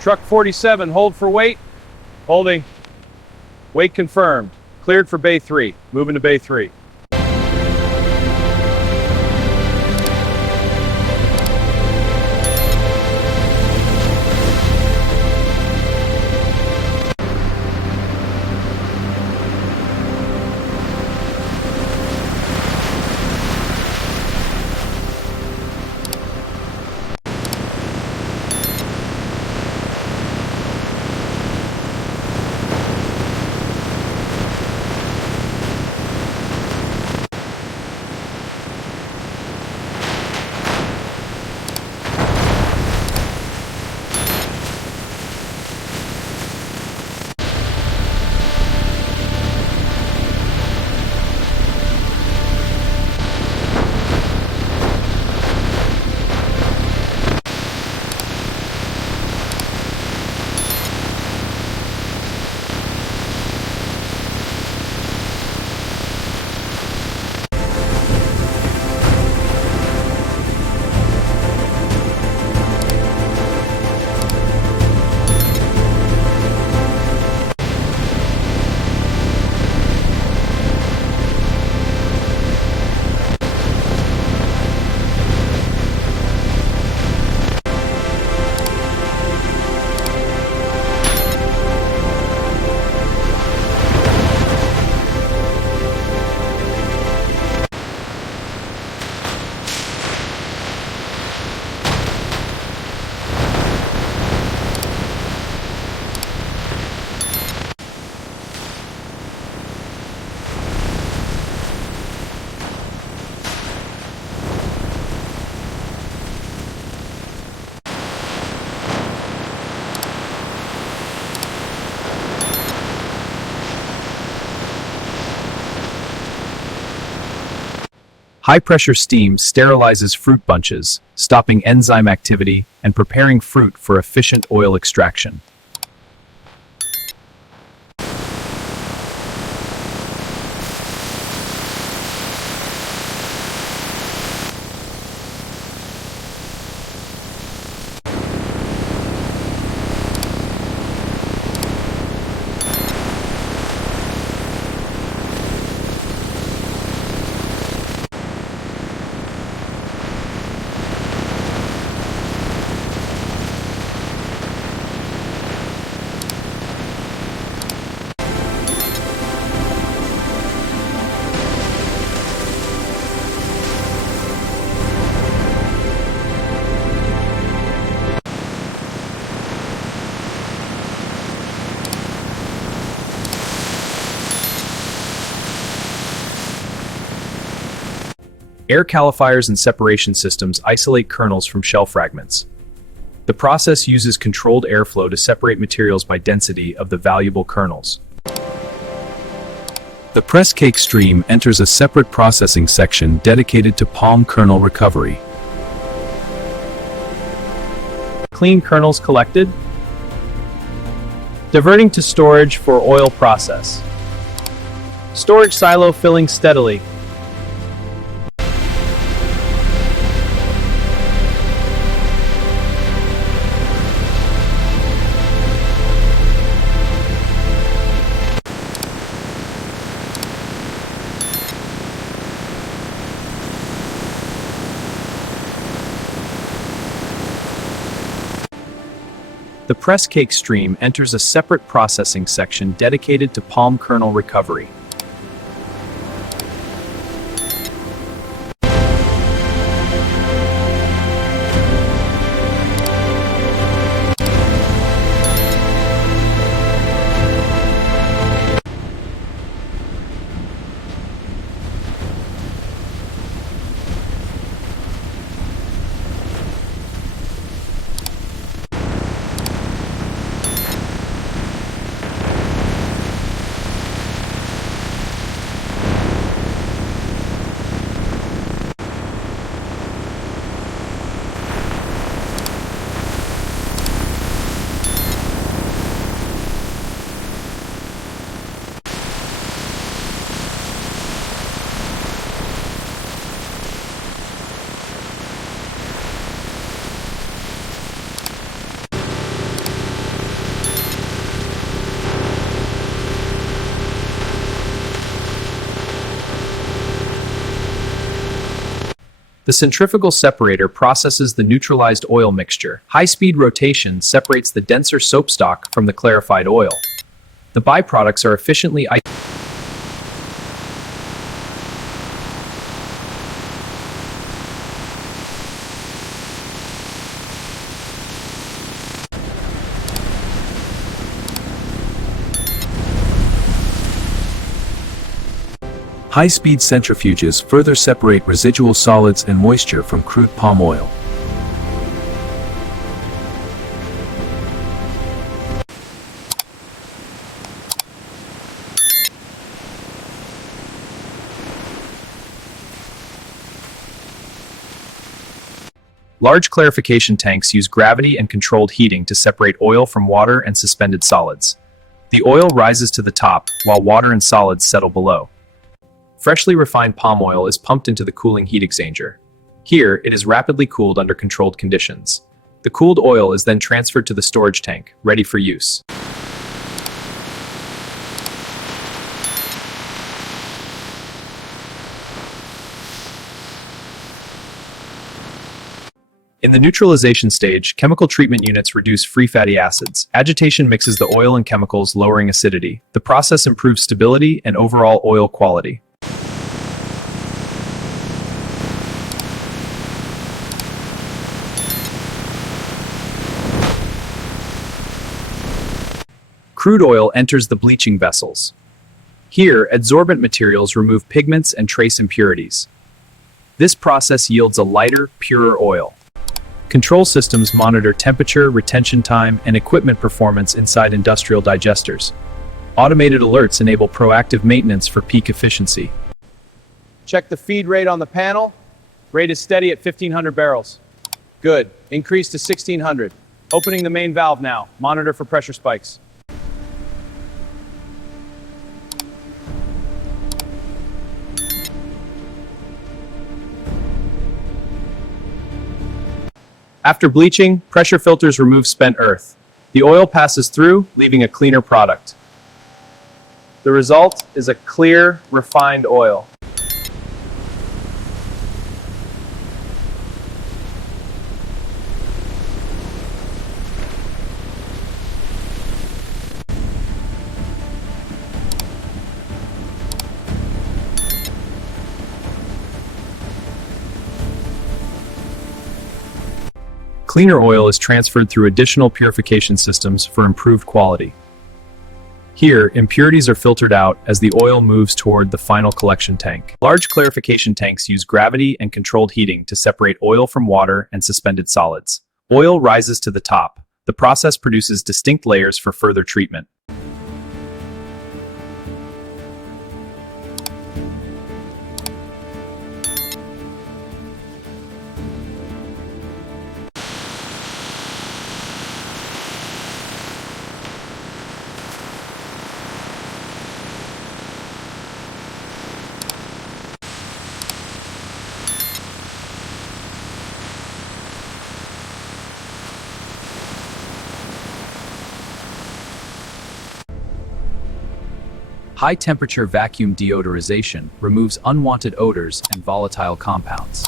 Truck 47, hold for weight. Holding. Weight confirmed. Cleared for Bay 3. Moving to Bay 3. High-pressure steam sterilizes fruit bunches, stopping enzyme activity and preparing fruit for efficient oil extraction. Air califiers and separation systems isolate kernels from shell fragments. The process uses controlled airflow to separate materials by density of the valuable kernels. The press cake stream enters a separate processing section dedicated to palm kernel recovery. Clean kernels collected. Diverting to storage for oil process. Storage silo filling steadily. The press cake stream enters a separate processing section dedicated to palm kernel recovery. The centrifugal separator processes the neutralized oil mixture. High-speed rotation separates the denser soap stock from the clarified oil. The byproducts are efficiently High-speed centrifuges further separate residual solids and moisture from crude palm oil. Large clarification tanks use gravity and controlled heating to separate oil from water and suspended solids. The oil rises to the top, while water and solids settle below. Freshly refined palm oil is pumped into the cooling heat exchanger. Here, it is rapidly cooled under controlled conditions. The cooled oil is then transferred to the storage tank, ready for use. In the neutralization stage, chemical treatment units reduce free fatty acids. Agitation mixes the oil and chemicals, lowering acidity. The process improves stability and overall oil quality. Crude oil enters the bleaching vessels. Here, adsorbent materials remove pigments and trace impurities. This process yields a lighter, purer oil. Control systems monitor temperature, retention time, and equipment performance inside industrial digesters. Automated alerts enable proactive maintenance for peak efficiency. Check the feed rate on the panel. Rate is steady at 1,500 barrels. Good. Increase to 1,600. Opening the main valve now. Monitor for pressure spikes. After bleaching, pressure filters remove spent earth. The oil passes through, leaving a cleaner product. The result is a clear, refined oil. Cleaner oil is transferred through additional purification systems for improved quality. Here, impurities are filtered out as the oil moves toward the final collection tank. Large clarification tanks use gravity and controlled heating to separate oil from water and suspended solids. Oil rises to the top. The process produces distinct layers for further treatment. High-temperature vacuum deodorization removes unwanted odors and volatile compounds.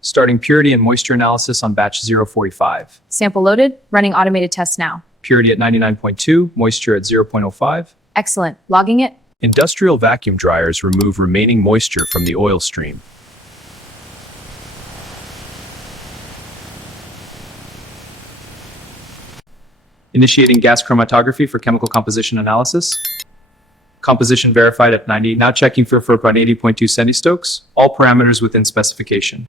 Starting purity and moisture analysis on batch 045. Sample loaded, running automated tests now. Purity at 99.2, moisture at 0.05. Excellent. Logging it. Industrial vacuum dryers remove remaining moisture from the oil stream. Initiating gas chromatography for chemical composition analysis. Composition verified at 90. Now checking for 80.2 centistokes. All parameters within specification.